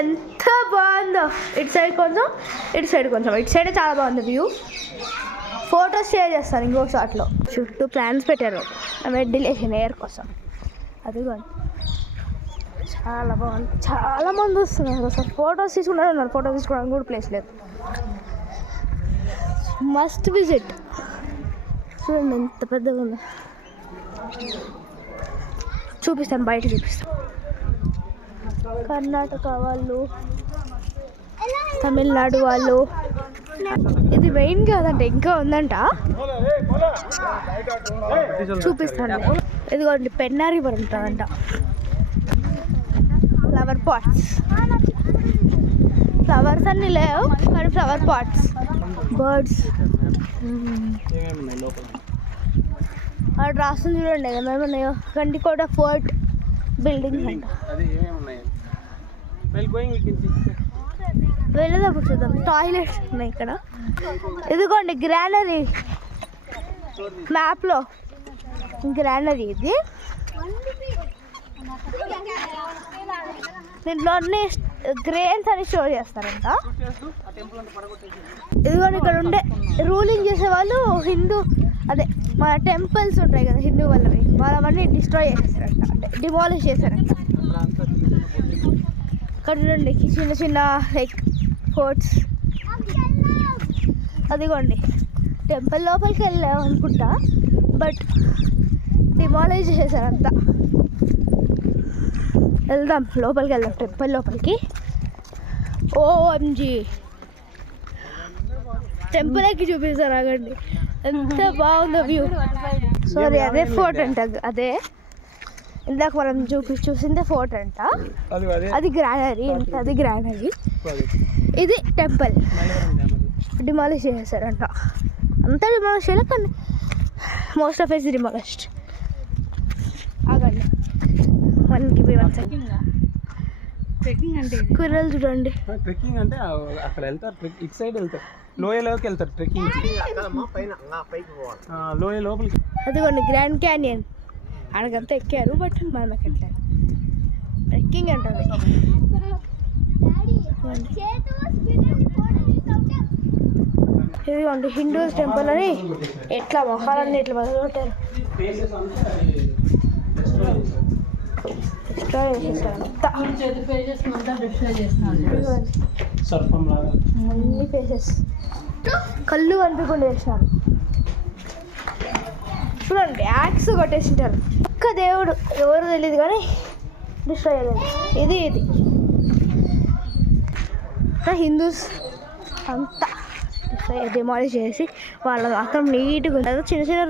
ఎంత బాగుందో, ఇటు సైడ్ కొంచెం ఇటు సైడ్ కొంచెం. ఇటు సైడ్ చాలా బాగుంది వ్యూ. ఫొటోస్ షేర్ చేస్తాను ఇంకో షాట్లో. చుట్టూ ప్లాన్స్ పెట్టారు వెంటిలేషన్ ఎయిర్ కోసం. అదిగోండి చాలా బాగుంది. చాలా మంది వస్తున్నారు. అసలు ఫొటోస్ తీసుకుంటారు. ఫొటోస్ తీసుకోవడానికి కూడా ప్లేస్ లేదు. Must visit. చూడండి ఎంత పెద్దగా ఉందో. చూపిస్తాను, బయట చూపిస్తాను. కర్ణాటక వాళ్ళు, తమిళనాడు వాళ్ళు. ఇది మెయిన్ కాదంట, ఇంకా ఉందంట, చూపిస్తాను. ఇదిగోండి పెన్నా రివర్ ఉంటుందంట. ఫ్లవర్ పాట్స్, ఫ్లవర్స్ అన్నీ లేవు కానీ ఫ్లవర్ పాట్స్. బర్డ్స్ అక్కడ రాస్తుంది చూడండి ఏమేమి ఉన్నాయో. గండికోట ఫోర్ట్ బిల్డింగ్స్ అంట. వెళ్ళేటప్పుడు చూద్దాం. టాయిలెట్స్ ఉన్నాయి ఇక్కడ. ఇదిగోండి గ్రానరీ, మ్యాప్లో గ్రానరీ ఇది. దీంట్లో అన్ని గ్రెయిన్స్ అని స్టోర్ చేస్తారంట. ఇదిగోండి ఇక్కడ ఉండే రూలింగ్ చేసే వాళ్ళు హిందూ, అదే మన టెంపుల్స్ ఉంటాయి కదా హిందూ వాళ్ళవి, వాళ్ళవన్నీ డిస్ట్రాయ్ చేసేసారంట, అంటే డిమాలిష్ చేశారంట. ఇక్కడ చూడండి చిన్న చిన్న లైక్ ఫోర్ట్స్. అదిగోండి టెంపుల్ లోపలికి వెళ్ళాము అనుకుంటా, బట్ డిమాలిష్ చేశారంతా. వెళ్దాం లోపలికి, వెళ్దాం టెంపుల్ లోపలికి. ఓఎంజీ టెంపుల్ ఎక్కి చూపిస్తారు. ఆగండి ఎంత బాగుందో వ్యూ. సారీ అదే ఫోర్ట్ అంట, అదే ఇందాక మనం చూసిందే ఫోర్ట్ అంట. అది గ్రానరీ, అది గ్రానరీ. ఇది టెంపుల్ డిమాలిష్ చేశారంట. అంతా డిమాలిష్ చేయలేదు కానీ మోస్ట్ ఆఫ్ ఇట్స్ డిమాలిష్డ్. ఆగండి మనకి ట్రెక్కింగ్ అంటే కుర్రలు చూడండి. ట్రెక్కింగ్ అంటే అక్కడ వెళ్తారు, ఇటు సైడ్ వెళ్తారు, లోయలోకి వెళ్తారు ట్రెక్కింగ్. లోయ లోపలికి. అదిగోండి గ్రాండ్ క్యానియన్. అక్కడికంతా ఎక్కారు బట్ మనం ఎక్కట్లేదు. ట్రెక్కింగ్ అంటుంది. ఇదిగోండి హిందూస్ టెంపుల్ అని ఎట్లా మొహాలన్నీ ఎట్లా మొదలుపెట్టారు. అన్ని ఫేసెస్ కళ్ళు కనిపించకుండా చేసినారు. చూడండి యాక్స్ కొట్టేసింటారు. ఒక్క దేవుడు ఎవరు తెలియదు కానీ డిస్ట్రాయ్ అయ్యేది. ఇది ఇది హిందూస్ అంతా డిమాలిష్ చేసి వాళ్ళ మాత్రం నీట్గా ఉంటుంది. చిన్న చిన్న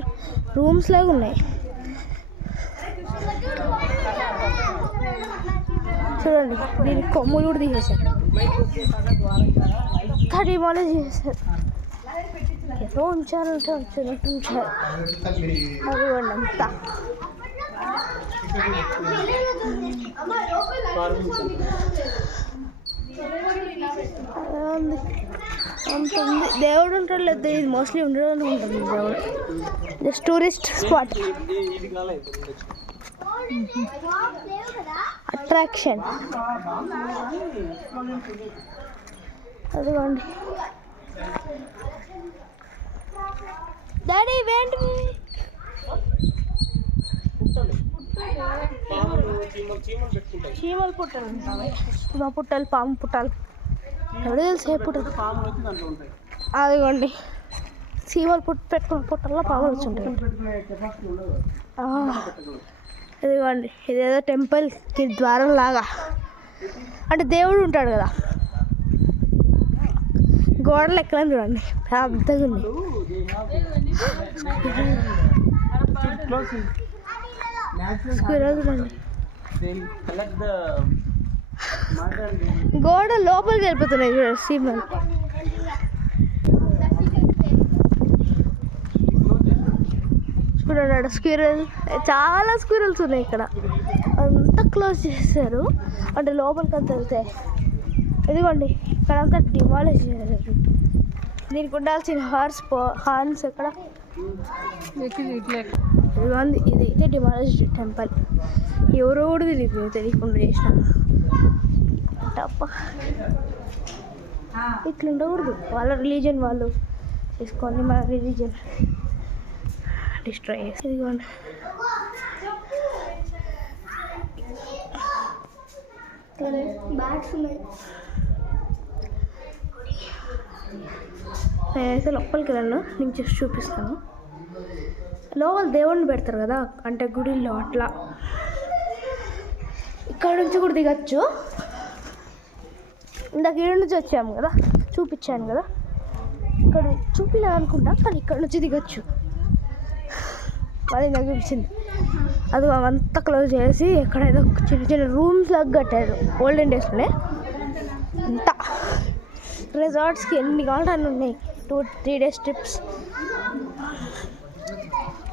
రూమ్స్ లాగా ఉన్నాయి. చూడండి దీనికి కొమ్ములు కూడా తీసేసారు. అంతా డిమాలిష్ చేశారు. ఏదో ఉంచారంటే వచ్చినట్టు ఉంచారు. అదిగోండి అంతా అంత ఉంది. దేవుడు ఉంటాడు లేదు, ఇది మోస్ట్లీ ఉండడానికి ఉంటుంది దేవుడు. Just tourist spot, attraction. అదిగోండి డాడీ వేంటి చీమలు పుట్టలు ఉంటాయి. పుట్టలు, పాము పుట్టాలు, ఎవరు తెలుసు ఏ పుట్టలు. అదిగోండి చీమలు పెట్టుకున్న పుట్టల్లో పాములు వచ్చి ఉంటాయి. ఇదిగోండి ఇదేదో టెంపుల్కి ద్వారం లాగా, అంటే దేవుడు ఉంటాడు కదా. గోడలు ఎక్కలని చూడండి పెద్దగా ఉంది. గోడ లోపలికి వెళ్ళిపోతున్నాయి చూడండి సీమలు. చూడండి స్క్విరల్, చాలా స్క్విరల్స్ ఉన్నాయి ఇక్కడ. అంతా క్లోజ్ చేశారు, అంటే లోపలికి అంతా వెళ్తే. ఇదిగోండి ఇక్కడ అంతా డిమాలిష్ చేశారు. దీనికి ఉండాల్సిన హార్న్స్ ఎక్కడ. ఇదిగోండి ఇదైతే డిమాలిష్డ్ టెంపుల్. ఎవరో కూడా తెలియకుండా చేసిన అప్ప ఇట్లా ఉండకూడదు. వాళ్ళ రిలీజన్ వాళ్ళు తీసుకొని మన రిలీజన్ డిస్ట్రాయ్ చేసి ఇదిగోండి. బ్యాగ్స్ ఉన్నాయి. నేనైతే లోపలికి వెళ్ళాను, నేను జస్ట్ చూపిస్తాను. లోపల దేవుడిని పెడతారు కదా, అంటే గుడిలో అట్లా. ఇక్కడ నుంచి కూడా దిగచ్చు. ఇందాక ఇక్కడ నుంచి వచ్చాము కదా, చూపించాను కదా, ఇక్కడ చూపిలేదు అనుకుంటా, కానీ ఇక్కడ నుంచి దిగచ్చు. అది నాకు చూపించింది. అది అవంతా క్లోజ్ చేసి ఎక్కడ ఏదో చిన్న చిన్న రూమ్స్ లాగా కట్టారు ఓల్డెన్ డేస్లోనే. అంతా రిసార్ట్స్కి ఎన్ని కావాలంటే అన్నీ ఉన్నాయి. 2-3 days ట్రిప్స్,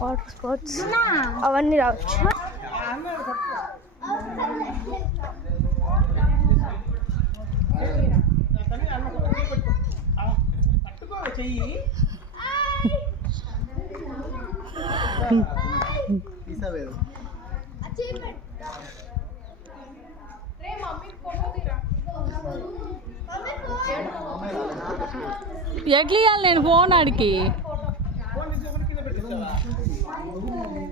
వాటర్ స్పోర్ట్స్ అవన్నీ రావచ్చు. ఎట్లా ఇవ్వాలి నేను ఫోన్ ఆడికి?